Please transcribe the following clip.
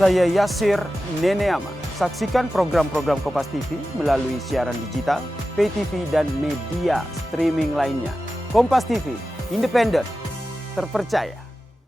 Saya Yasir Neneama. Saksikan program-program Kompas TV melalui siaran digital, pay TV, dan media streaming lainnya. Kompas TV, independen, terpercaya.